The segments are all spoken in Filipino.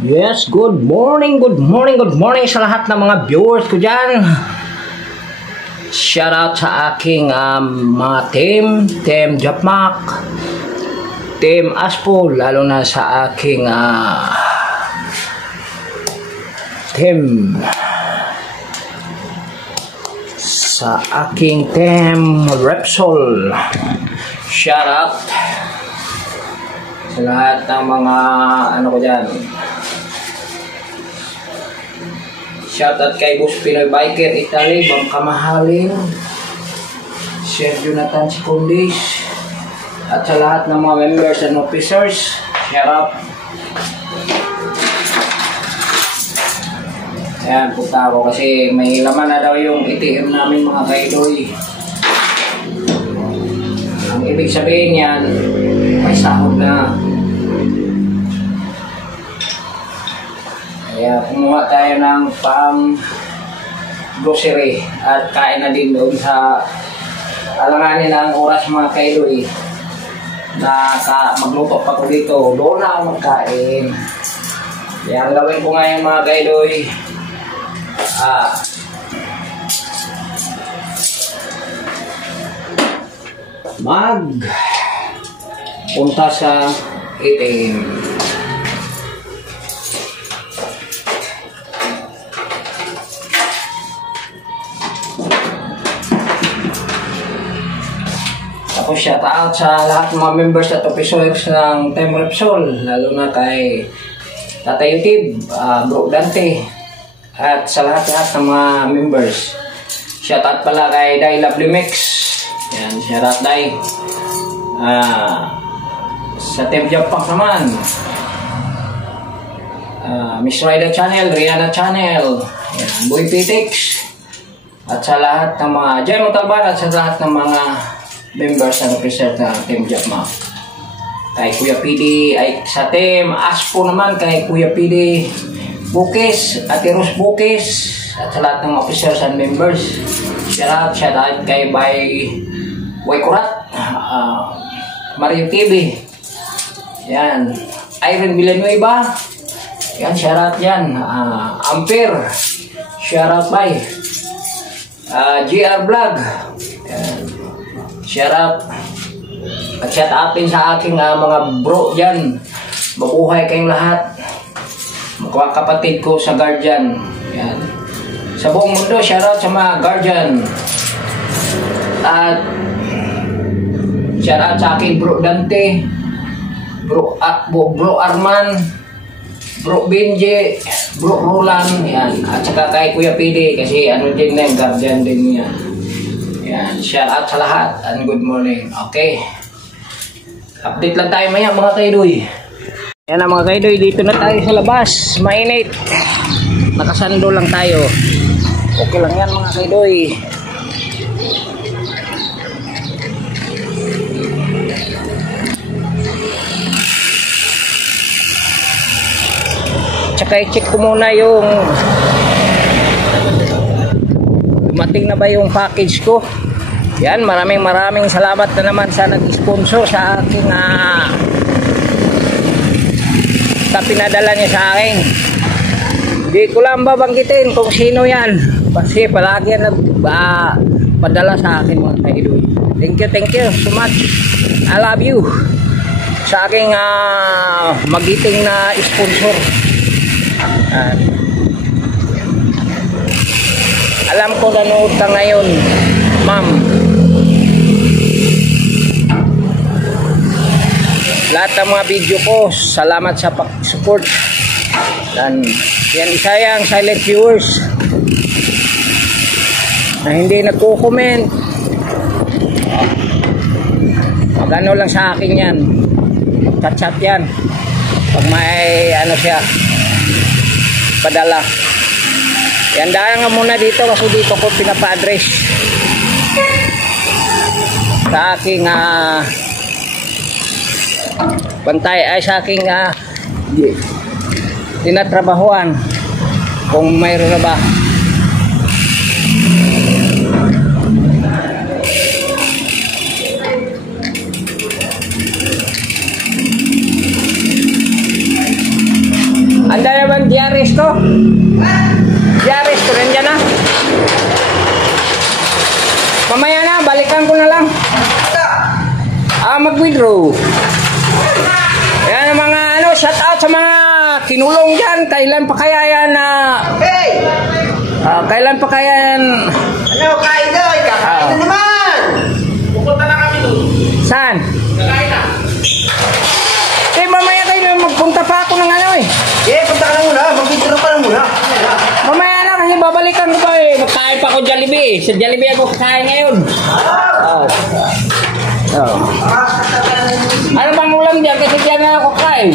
Yes, good morning sa lahat ng mga viewers ko dyan. Shout out sa aking mga team Japmak, team Aspo, lalo na sa aking team Repsol. Shout out sa lahat ng mga ano ko dyan. Shoutout kay Boss Pinoy Biker Italy, Bang Kamahalin, Sir Jonathan Secundis, at sa lahat ng mga members and officers. Shoutout. Ayan, punta ako kasi may laman na daw yung ATM namin mga kaidoy. Ang ibig sabihin yan, may sahod na. Kaya kumuha tayo ng pang grocery at kain na din doon sa alanganin ng oras mga kaidoy na magluto pa ko dito. Doon na ako magkain. Kaya ang gawin ko ngayon mga kaidoy, punta sa ATM. Tapos shout out sa lahat ng mga members at officers ng Team Repsol, lalo na kay Tatay YouTube, Bro Dante, at sa lahat ng mga members. Shout out pala kay Dai Lovely Mix. Yan, shout out Dai. Sa Team Japmak naman, Miss Rida Channel, Rihanna Channel, yan, Boy Pitix, at sa lahat ng mga Jai Montalban, at sa lahat ng mga members and officers ng Team Japmak. Kay Kuya PD, ay sa Team Aspo naman, kay Kuya PD Bukis, Ate Rose Bukis, at sa lahat ng officers and members. Shout out kay Boy Kurat, Mario TV, yan, Irene Villanueva, yan, shout out yan, Ampere, shout out by GR Vlog, yan, shout out. At shout out din sa aking mga bro dyan. Mabuhay kayong lahat, mga kapatid ko sa Guardian, yan, sa buong mundo. Shout out sa mga Guardian. At shout out sa aking bro Dante, bro Arman, bro Benji, bro Roland, yan, at saka kay Kuya PD, kasi ano din na yung Guardian din yan. Yan, shout out sa lahat and good morning. Okay, update lang tayo maya mga kaidoy. Yan mga kaidoy, dito na tayo sa labas, mainit, nakasando lang tayo. Okay lang yan mga kaidoy. Tsaka i-check ko muna yung dumating na ba yung package ko. Yan, maraming salamat na naman sa nag-sponsor sa aking sa pinadala niya sa akin. Hindi ko lang babanggitin kung sino yan, kasi palagi yan padala sa akin mga kaidoy. Thank you so much. I love you sa aking magiting na sponsor. Alam ko nanood ka ngayon, ma'am. Lahat ng mga video ko, salamat sa pag-support. Dan yan, isa yung silent viewers na hindi nagko-comment. Magano lang sa akin yan, chat yan pag may ano siya padala. Yan, dahil nga muna dito kasi dito ko pinapa-address sa aking bantay, ay sa aking tinatrabahuan, kung mayroon na ba. Anda naman diaries ko. Diaries ko rin dyan na. Mamaya na, balikan ko na lang. Mag-withdraw. Yan ang mga shout out sa mga kinulong dyan. Kailan pa kaya yan kailan pa kaya yan? Kain doy, kakain na naman. Pupunta na kami doon. Saan? Kakain na. Mamaya kayo magpunta pa ako ng punta ka na muna, mag-withdraw ka na muna. Mamaya na kasi babalikan ko pa magkain pa ako Jollibee. Sa Jollibee ako kakain ngayon. Ano bang ulam dyan? Kasi dyan na ako kain.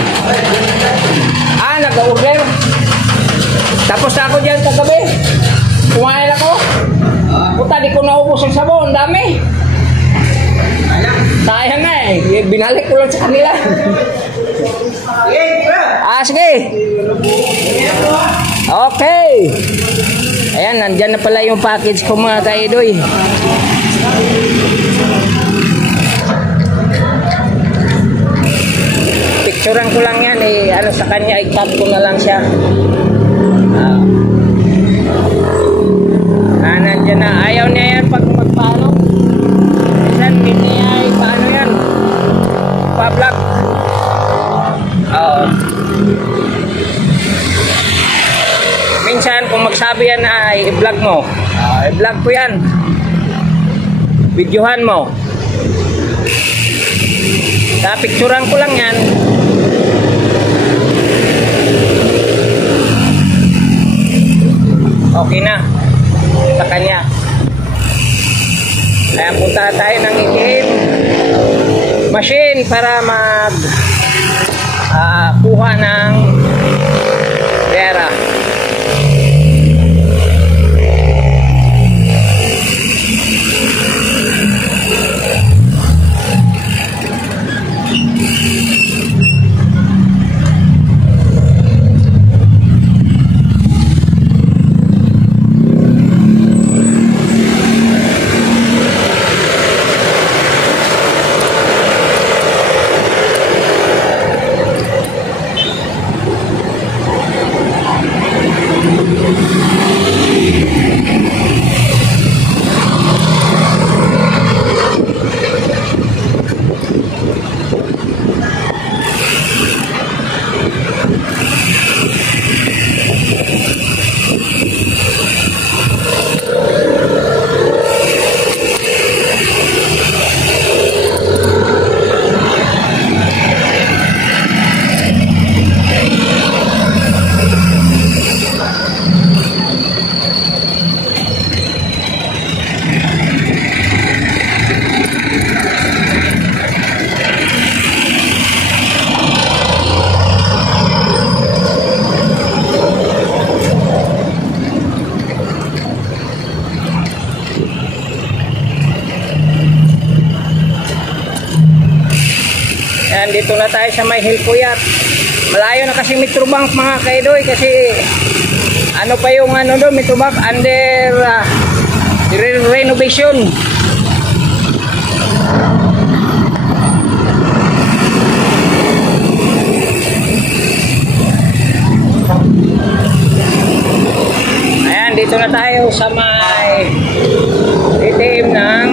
Nag-order. Tapos ako dyan kagabi. Kumain ako. Puta, di ko naubos ang sabon. Ang dami. Sayang nga binalik ko lang sa kanila. Sige. Okay. Ayan, nandyan na pala yung package ko mga kaidoy. Picturean ko lang yan sa kanya i-cut ko na lang siya. Nandyan na. Ayaw niya yan pag magpaano. Minsan niya paano yan pa-vlog. Minsan kung magsabi yan i-vlog mo, i-vlog ko yan, videohan mo. Picturean ko lang yan. Okay na sa kanya. Kaya punta tayo ng ATM machine para kuha ng pera. Dito na tayo sa may Hilpuyat. Malayo na kasi Metrobank mga kaidoy kasi pa yung doon Metrobank under renovation. Ayan, dito na tayo sa may ATM ng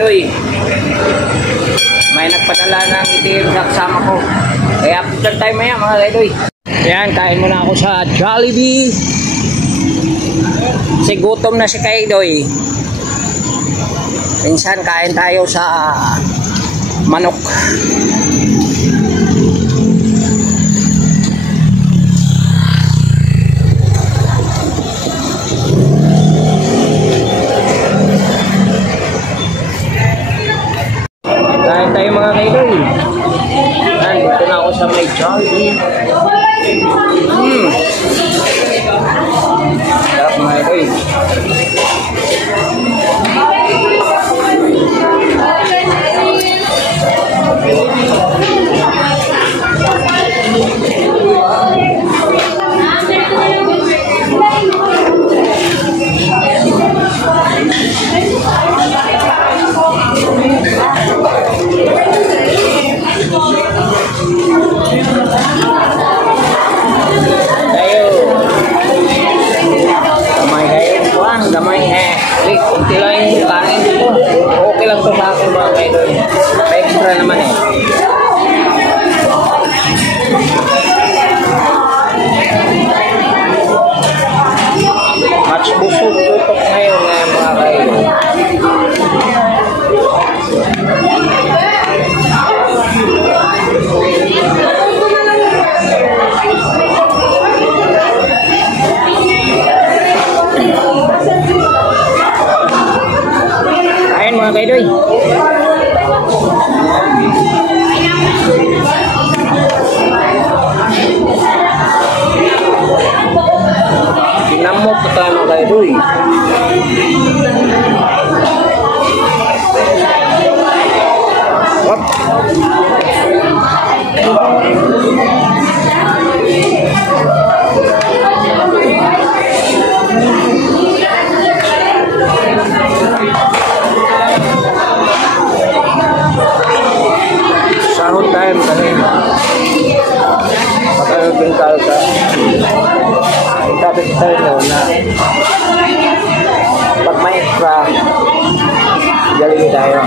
kaidoy. May nagpadala ng itim sa kasama ko. Kaya after time maya mga kaidoy. Ayan, kain muna ako sa Jollibee. Kasi gutom na si kaidoy. Minsan kain tayo sa manok. Kain tayo mga kaidoy. Dito na ako sa may Jollibee. Sarap mga kaidoy. Gamay kunti lang yung kanin dito. Okay lang to sa akin mga kaidoy. May extra naman eh. Match busog tutok ngayon mga kaidoy. Mga kaidoy. Tinamot pa tayo mga kaidoy. Hop. Sahod time kasi magkakabing kalsa tapos tayo no na pag may extra galing tayo.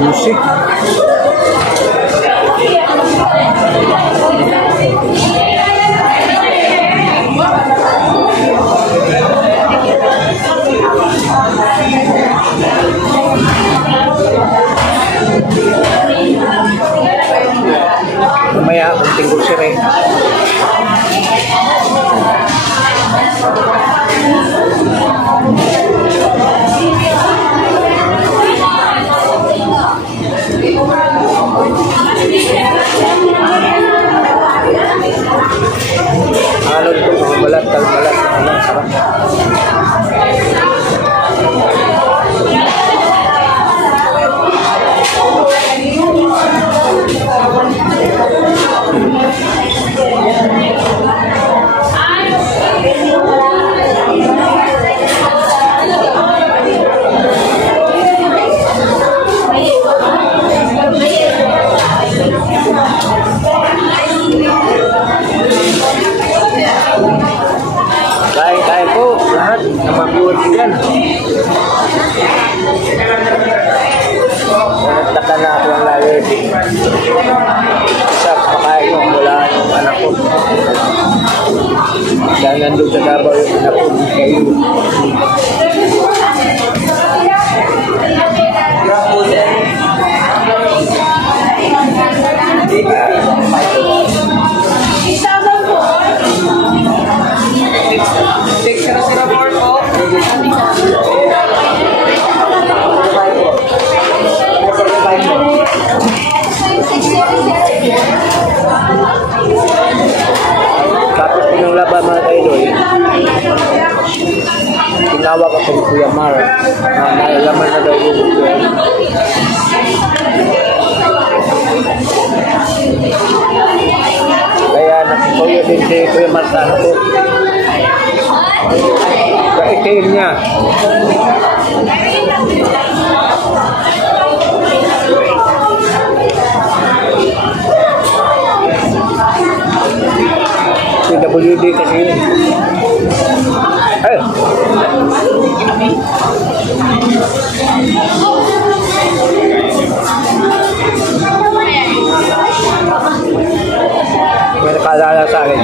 Musik. Mamaya kunting grocery. Ano dito mga balat, kalbalat, ano, sarap. Kain po lahat na mag-iwan dyan. Nagtaka na ako ang lalo. Isa makain ko mula yung anak ko. Dahil nandun sa Davao yung anak ko. Kayo. tinawag ako ni Kuya Mar na nalalaman na daw yung kaya nakikuyo din si Kuya Mar sa ako. Kaitin niya. PWD kasi yun. Ay! May nakaalala sa akin.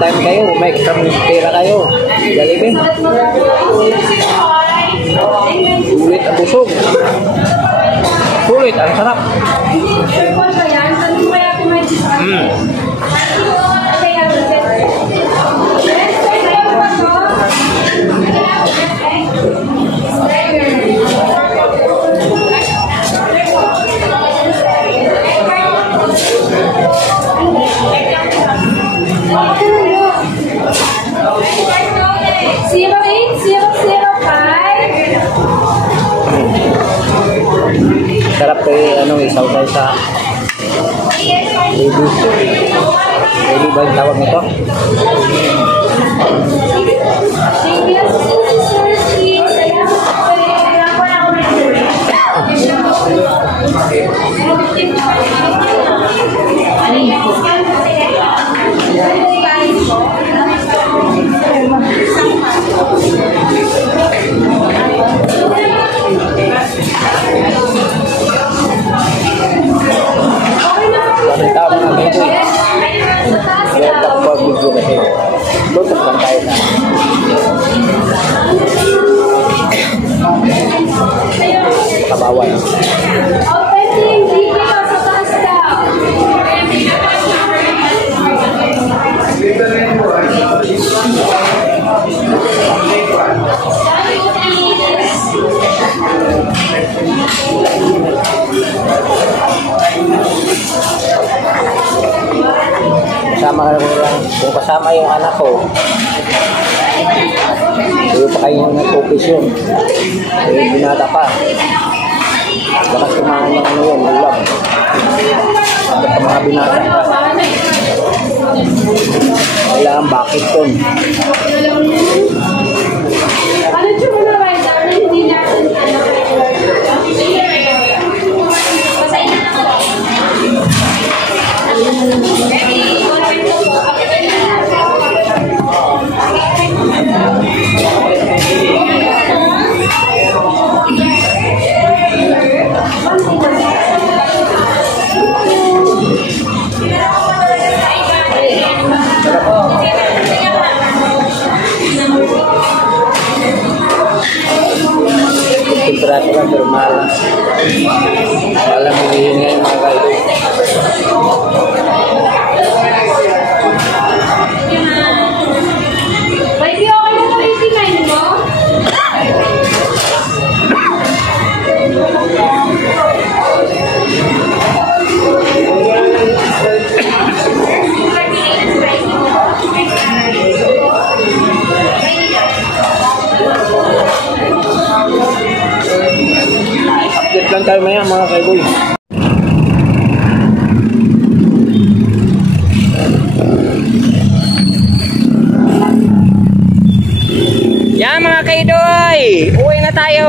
overtime kayo, may extra pera kayo. Jollibee. Sulit ang busog. Sulit, ang sarap. Sarap kayo, isaw-saw sa baby. Baby ba yung tawag nito? Kabawan. Kasama ka lang, kung kasama yung anak ko, hindi pa kayo nag-focus yun. Binata pa. Baka sumahan ng yun, ulam. Baka mga binata pa. Kailangan bakit yun. Peraso lang pero mahal. Alam mo yun ngayon mga kayo. Pwede okay na po itinayin mo? Update lang tayo maya mga kaiboy. Yan mga kaidoy, uwi na tayo.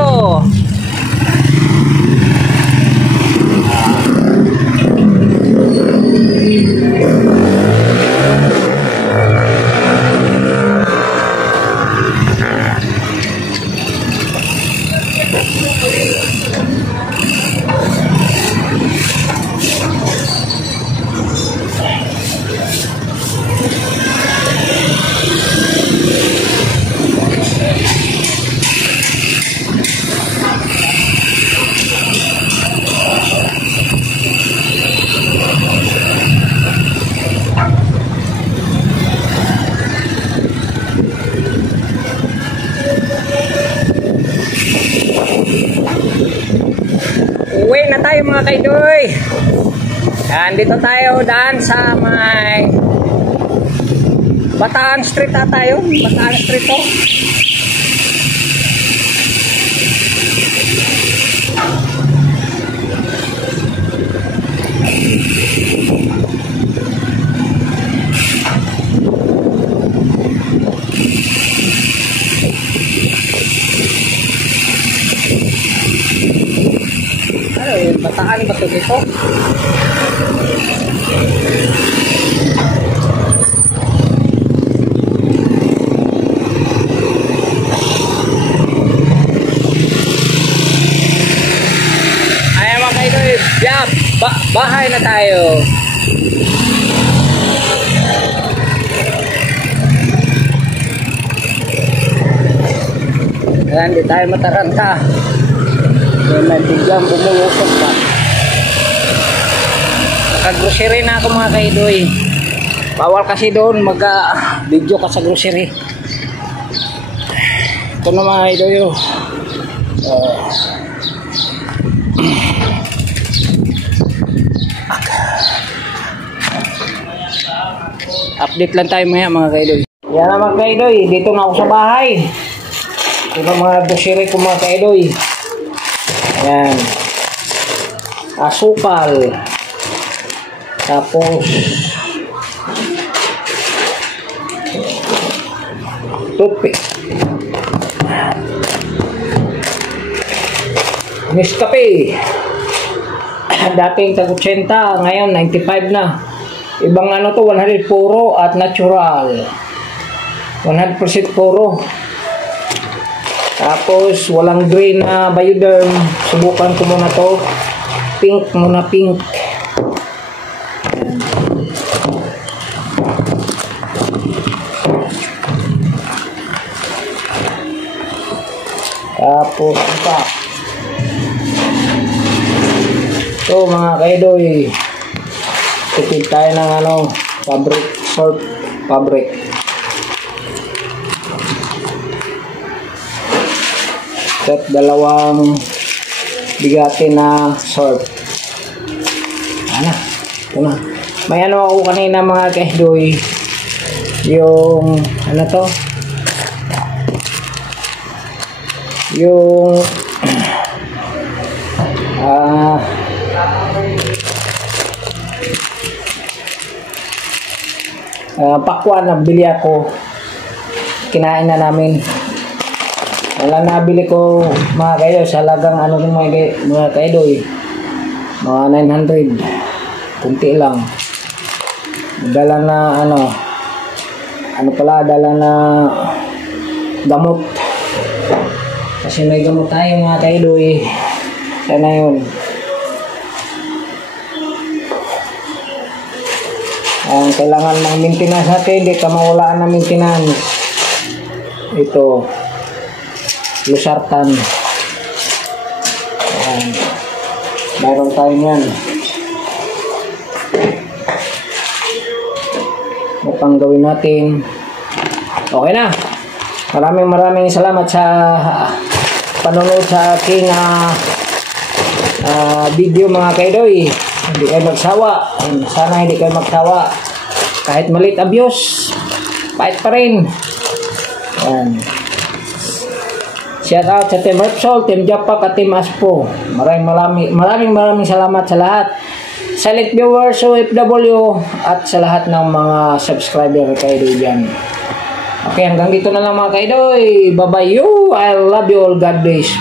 Uwi na tayo mga kaidoy. Yan, dito tayo daan sa may Bataan Street na tayo. Bataan Street to. Bataan ba ito dito? Ayan mga kaidoy, bahay na tayo. Para hindi tayo mataranta. Kaya may biglang bumulusok pa. Naka-grocery na ako mga kaidoy. Bawal kasi doon mag-video ka sa grocery. Ito na mga kaidoy. Update lang tayo maya mga kaidoy. Yan na mga kaidoy. Dito na ako sa bahay. Ito na mga grocery ko mga kaidoy. Ayan. Asukal. Tapos toothpick. Nescafe. Dating tag 80, ngayon 95 na. Ibang ano to, 100 puro at natural. 100% puro. Tapos walang green na Bioderm. Subukan ko muna to. Pink muna, pink. Tapos ito. So mga kaidoy, tipid tayo ng ano, fabric, short fabric. Set dalawang bigati na short. Ano? Ito na. May ano ako kanina mga kaidoy, yung ano to? Yung pakwan na bili ako, kinain na namin. Wala nabili ko mga kayo sa lagang ano kung mga kaidoy, mga 900, kunti lang. Dala na ano pala, dala na gamot. Kasi may gamot tayo mga kaidoy. Sana yun. Ang kailangan ng maintenance natin, hindi ka mawalaan ng maintenance. Ito, Losartan. Ayan. Mayroon tayo yan. Upang gawin natin. Okay na. Maraming salamat sa panonood sa aking video mga kaidoy. Hindi kayo magsawa. Sana hindi kayo magsawa. Kahit malit abuse, fight pa rin. Ayan. Shout out sa Team Repsol, Team Japak at Team Aspo. Maraming salamat sa lahat. Select viewers, OFW at sa lahat ng mga subscriber kaidoy dyan. Okay, hanggang dito na lang mga kaidoy. Bye bye you. I love you all. God bless.